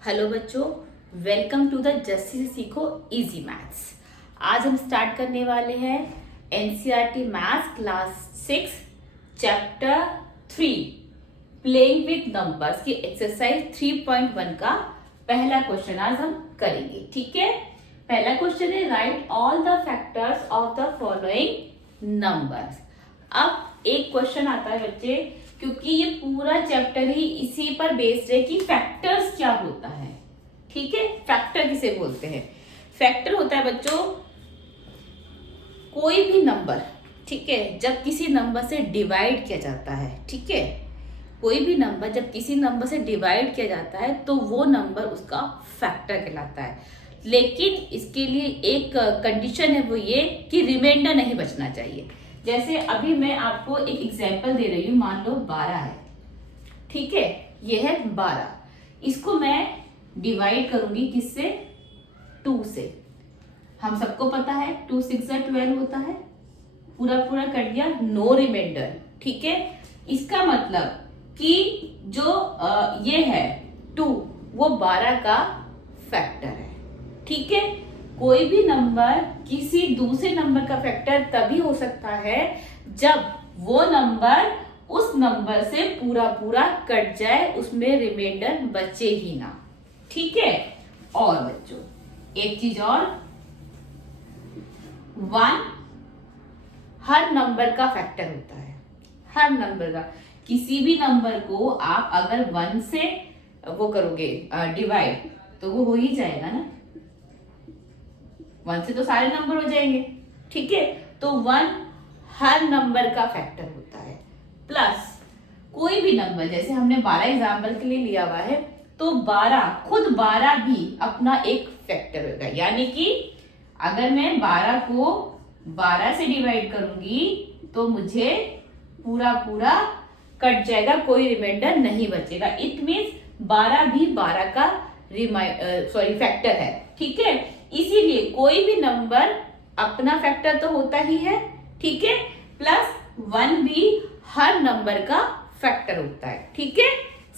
Hello बच्चों, welcome to the Jassi से सीखो इजी मैथ्स। आज हम स्टार्ट करने वाले हैं NCERT maths class 6 chapter 3 playing with numbers की एक्सरसाइज 3.1 का पहला क्वेश्चन आज हम करेंगे। ठीक है, पहला क्वेश्चन है right all the factors of the following numbers. अब एक क्वेश्चन आता है बच्चे, क्योंकि ये पूरा चैप्टर ही इसी पर बेस्ड है कि फैक्टर्स क्या होता है। ठीक है, फैक्टर किसे बोलते हैं? फैक्टर होता है बच्चों कोई भी नंबर, ठीक है, जब किसी नंबर से डिवाइड किया जाता है। ठीक है, कोई भी नंबर जब किसी नंबर से डिवाइड किया जाता है तो वो नंबर उसका फैक्टर कहलाता है। लेकिन इसके लिए एक कंडीशन है, वो ये कि रिमाइंडर नहीं बचना चाहिए। जैसे अभी मैं आपको एक एग्जांपल दे रही हूँ, मान लो 12 है। ठीक है, ये है 12, इसको मैं डिवाइड करूंगी किससे? 2 से। हम सबको पता है 2 6 12 होता है, पूरा पूरा कट गया, नो रिमाइंडर। ठीक है, इसका मतलब कि जो ये है 2 वो 12 का फैक्टर है। ठीक है, कोई भी नंबर किसी दूसरे नंबर का फैक्टर तभी हो सकता है जब वो नंबर उस नंबर से पूरा पूरा कट जाए, उसमें रिमाइंडर बचे ही ना। ठीक है, और बच्चों एक चीज और, 1 हर नंबर का फैक्टर होता है। हर नंबर का, किसी भी नंबर को आप अगर 1 से वो करोगे डिवाइड तो वो हो ही जाएगा ना, 1 से तो सारे नंबर हो जाएंगे। ठीक है, तो 1 हर नंबर का फैक्टर होता है। प्लस कोई भी नंबर, जैसे हमने 12 एग्जाम्पल के लिए लिया हुआ है, तो 12 खुद 12 भी अपना एक फैक्टर होगा। यानी कि अगर मैं 12 को 12 से डिवाइड करूंगी तो मुझे पूरा पूरा कट जाएगा, कोई रिमाइंडर नहीं बचेगा। इट मीन्स 12 भी 12 का फैक्टर है। ठीक है, इसीलिए कोई भी नंबर अपना फैक्टर तो होता ही है। ठीक है, प्लस 1 भी हर नंबर का फैक्टर होता है। ठीक है,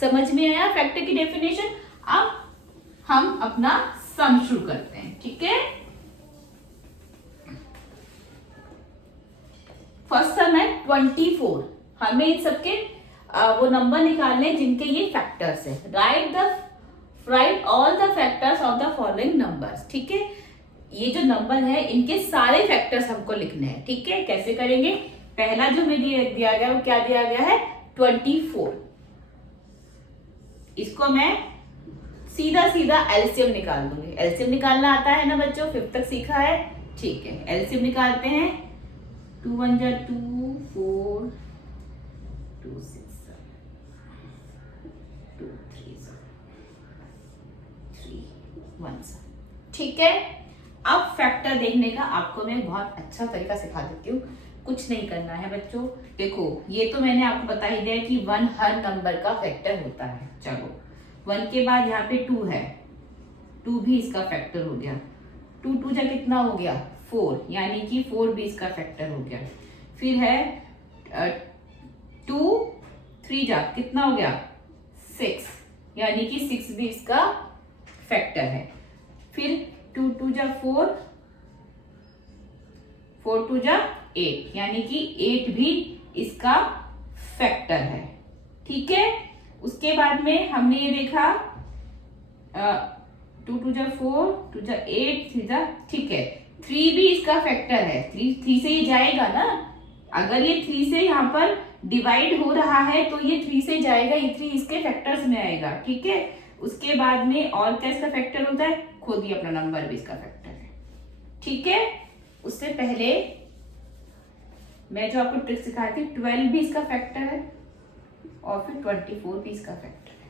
समझ में आया फैक्टर की डेफिनेशन? अब हम अपना सम शुरू करते हैं। ठीक है, फर्स्ट सम है 24। हमें इन सबके वो नंबर निकालने जिनके ये फैक्टर्स है। Right all the factors of the following numbers. ठीक है, ये जो नंबर है इनके सारे फैक्टर्स हमको लिखने हैं। ठीक है, कैसे करेंगे? पहला जो हमें दिया गया वो क्या दिया गया है? 24। इसको मैं सीधा सीधा एलसीएम निकाल दूंगी। एलसीएम निकालना आता है ना बच्चों, 5th तक सीखा है। ठीक है, एलसीएम निकालते हैं। 2 1 जा 2 4 2 6 2 3 3 1। ठीक है, अब फैक्टर देखने का आपको मैं बहुत अच्छा तरीका सिखा देती हूँ। कुछ नहीं करना है बच्चों, देखो ये तो मैंने आपको बता ही दिया कि 1 हर नंबर का फैक्टर होता है। चलो 1 के बाद यहाँ पे 2 है, 2 भी इसका फैक्टर हो गया। 2 2 जा कितना हो गया? 4, यानी कि 4 भी इसका फैक्टर हो गया। फिर है 2 3 जा कितना हो गया? 6, यानी कि 6 भी इसका फैक्टर है। फिर 2 2 जा 4 4 2 जा 8, यानी कि 8 भी इसका फैक्टर है। ठीक है, उसके बाद में हमने ये देखा 2 2 जा 4 2 जा 8 3 जा, ठीक है, 3 भी इसका फैक्टर है। 3 से ये जाएगा ना, अगर ये 3 से यहाँ पर डिवाइड हो रहा है तो ये 3 से जाएगा, ये 3 इसके फैक्टर्स में आएगा। ठीक है, उसके बाद में और क्या इसका फैक्टर होता है? खुद ही अपना नंबर भी इसका फैक्टर है। ठीक है, उससे पहले मैं जो आपको ट्रिक सिखाई थी, 12 भी इसका फैक्टर है और फिर 24 भी इसका फैक्टर है।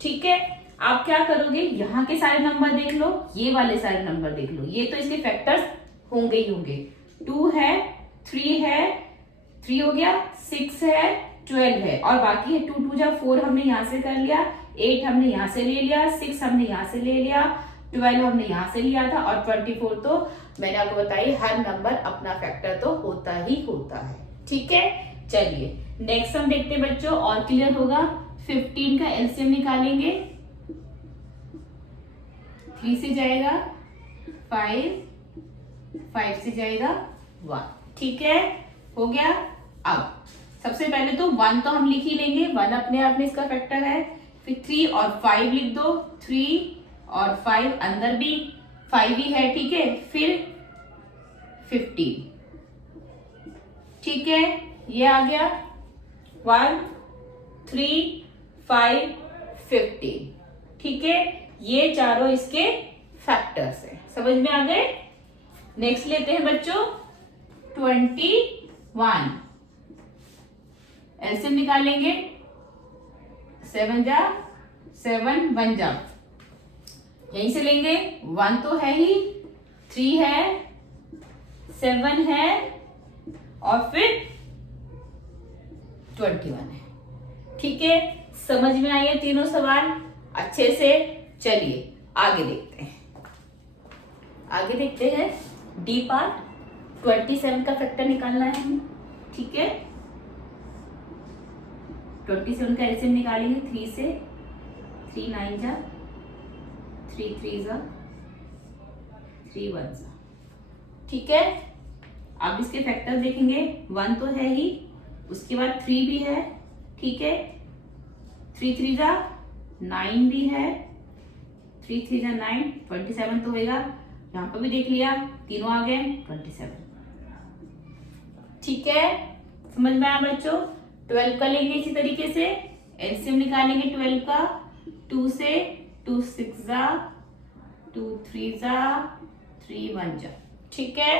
ठीक है, आप क्या करोगे? यहाँ के सारे नंबर देख लो, ये वाले सारे नंबर देख लो, ये तो इसके फैक्टर्स होंगे ही होंगे। 2 है, 3 है, 3 हो गया, 6 है, 12 है, और बाकी है 2 2 जा 4 हमने यहाँ से कर लिया, 8 हमने यहाँ से ले लिया, 6 हमने यहाँ से ले लिया, 12 हमने यहाँ से लिया था, और 24 तो मैंने आपको बताई हर नंबर अपना फैक्टर तो होता ही होता है। ठीक है, चलिए नेक्स्ट हम देखते हैं बच्चों, और क्लियर होगा। 15 का एलसीएम निकालेंगे। 3 से जाएगा 5, 5 से जाएगा 1। ठीक है, हो गया। अब सबसे पहले तो 1 तो हम लिख ही लेंगे, 1 अपने आप में इसका फैक्टर है। फिर 3 और 5 लिख दो, 3 और 5 अंदर भी 5 ही है। ठीक है, फिर 15। ठीक है, ये आ गया 1, 3, 5, 15। ठीक है, ये चारों इसके फैक्टर्स है। समझ में आ गए। नेक्स्ट लेते हैं बच्चों 21। एलसीएम निकालेंगे, 7 जा 7, 1 जा, यहीं से लेंगे। 1 तो है ही, 3 है, 7 है और फिर 21 है। ठीक है, समझ में आइए तीनों सवाल अच्छे से। चलिए आगे देखते हैं। आगे देखते हैं डी पार्ट। 27 का फैक्टर निकालना है हमें। ठीक है, 27 का एलसीएम निकालेंगे 3 से। 3 9 जा, 3 3 जा, 3 1 जा। ठीक है, अब इसके फैक्टर देखेंगे। 1 तो है ही, उसके बाद 3 भी है। ठीक है, 3 3 जा 9 भी है, 3 3 जा 9, 27 तो होगा। यहाँ पर भी देख लिया, तीनों आ गए 27। ठीक है, समझ में आया बच्चों। 12 का लेंगे इसी तरीके से, एलसीएम निकालेंगे 12 का। 2 से 2 6 जा, 2 3 जा, 3 1 जा। ठीक है,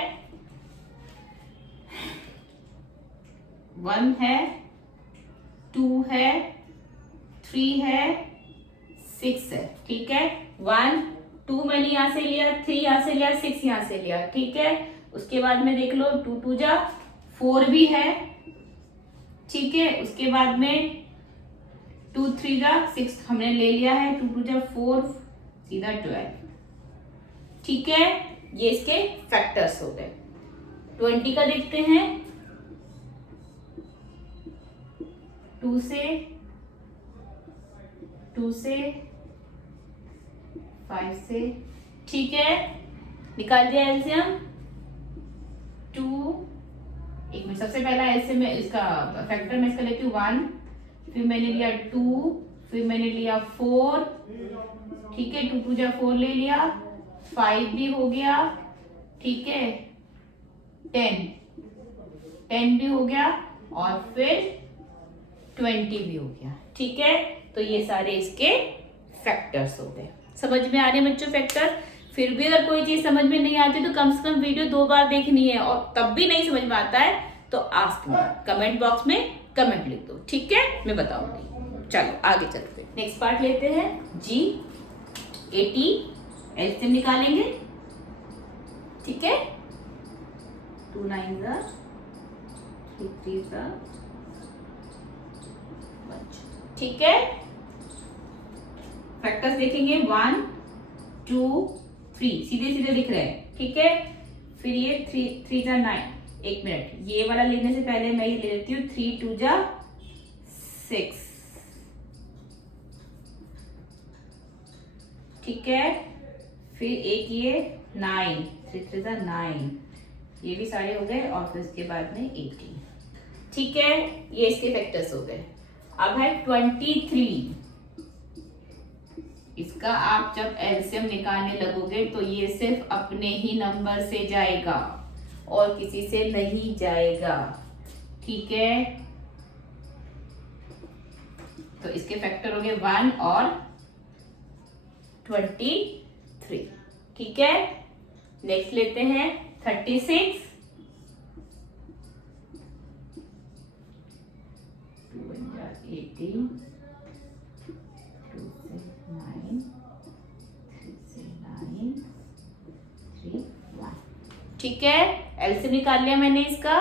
1 है, 2 है, 3 है, 6 है। ठीक है, 1 2 मैंने यहां से लिया, 3 यहां से लिया, 6 यहां से लिया। ठीक है, उसके बाद में देख लो 2 2 जा 4 भी है। ठीक है, उसके बाद में 2 3 जा 6 हमने ले लिया है, 2 2 जा 4, सीधा 12। ठीक है, ये इसके फैक्टर्स हो गए। 20 का देखते हैं। 2 से 5 से। ठीक है, निकाल दिया एलसीएम। 2, एक मिनट, सबसे पहला एलसीएम इसका फैक्टर मैं इसका लेती हूँ 1, फिर मैंने लिया 2, फिर मैंने लिया 4। ठीक है, 2 2 जा 4 ले लिया, 5 भी हो गया। ठीक है, 10 भी हो गया और फिर 20 भी हो गया। ठीक है, तो ये सारे इसके फैक्टर्स हो गए। समझ में आ रहे हैं बच्चों फैक्टर। फिर भी अगर कोई चीज समझ में नहीं आती तो कम से कम वीडियो 2 बार देखनी है, और तब भी नहीं समझ में आता है तो आस्क मी, कमेंट बॉक्स में कमेंट लिख दो। ठीक है, मैं बताऊंगी। चलो आगे चलते हैं। नेक्स्ट पार्ट लेते हैं जी 80। एलसीएम निकालेंगे। ठीक है, 2 9 जा, 3 3 जा। ठीक है, फैक्टर्स देखेंगे 1 2 3, सीधे सीधे दिख रहे हैं। ठीक है, फिर ये 3 3 जा 9। एक मिनट, ये वाला लेने से पहले मैं ये ले लेती हूँ 3 2 जा 6। ठीक है, फिर एक ये 9, 3 3 जा 9, ये भी सारे हो गए और फिर इसके बाद में 18। ठीक है, ये इसके फैक्टर्स हो गए। अब है 23। इसका आप जब एलसीएम निकालने लगोगे तो ये सिर्फ अपने ही नंबर से जाएगा और किसी से नहीं जाएगा। ठीक है, तो इसके फैक्टर हो गए 1 और 23। ठीक है, नेक्स्ट लेते हैं 36। 18, 2 से 9, 3 से 9, 3 1। ठीक है, एलसीएम निकाल लिया मैंने इसका।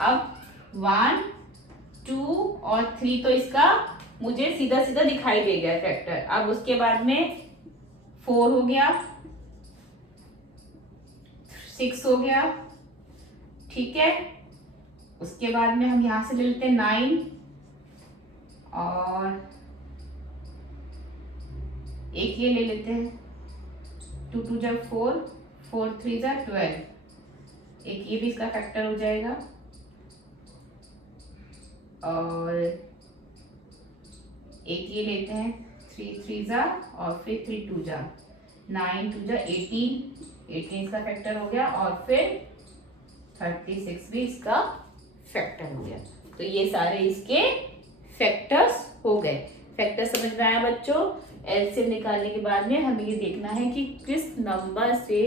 अब 1 2 और 3 तो इसका मुझे सीधा सीधा दिखाई दे गया फैक्टर। अब उसके बाद में 4 हो गया, 6 हो गया। ठीक है, उसके बाद में हम यहां से ले लेते हैं 9 और एक ये ले लेते हैं 2 2 जा 4, 4 3 जा 12, एक ये भी इसका फैक्टर हो जाएगा, और एक ये लेते हैं 3 3 जा और फिर 3 2 जा 9 2 जा 18, 18 इसका फैक्टर हो गया, और फिर 36 भी इसका फैक्टर हो गया। तो ये सारे इसके फैक्टर्स हो गए। फैक्टर समझ में आया बच्चों? एलसीएम निकालने के बाद में हमें ये देखना है कि किस नंबर से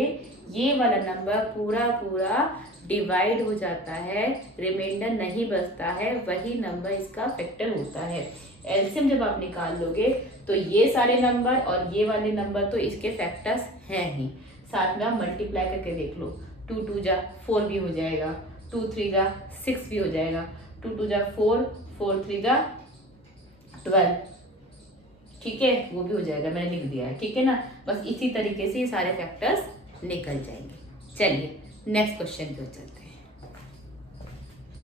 ये वाला नंबर पूरा पूरा डिवाइड हो जाता है, रिमाइंडर नहीं बचता है, वही नंबर इसका फैक्टर होता है। एलसीएम जब आप निकाल लोगे तो ये सारे नंबर और ये वाले नंबर तो इसके फैक्टर्स हैं ही, साथ में आप मल्टीप्लाई करके देख लो। 2 2 जा 4 भी हो जाएगा, 2 3 जा 6 भी हो जाएगा, 2 2 जा 4, 4 3 जा 12, ठीक है, वो भी हो जाएगा, मैंने लिख दिया है, ठीक है ना। बस इसी तरीके से ये सारे फैक्टर्स निकल जाएंगे। चलिए नेक्स्ट क्वेश्चन की ओर चलते हैं।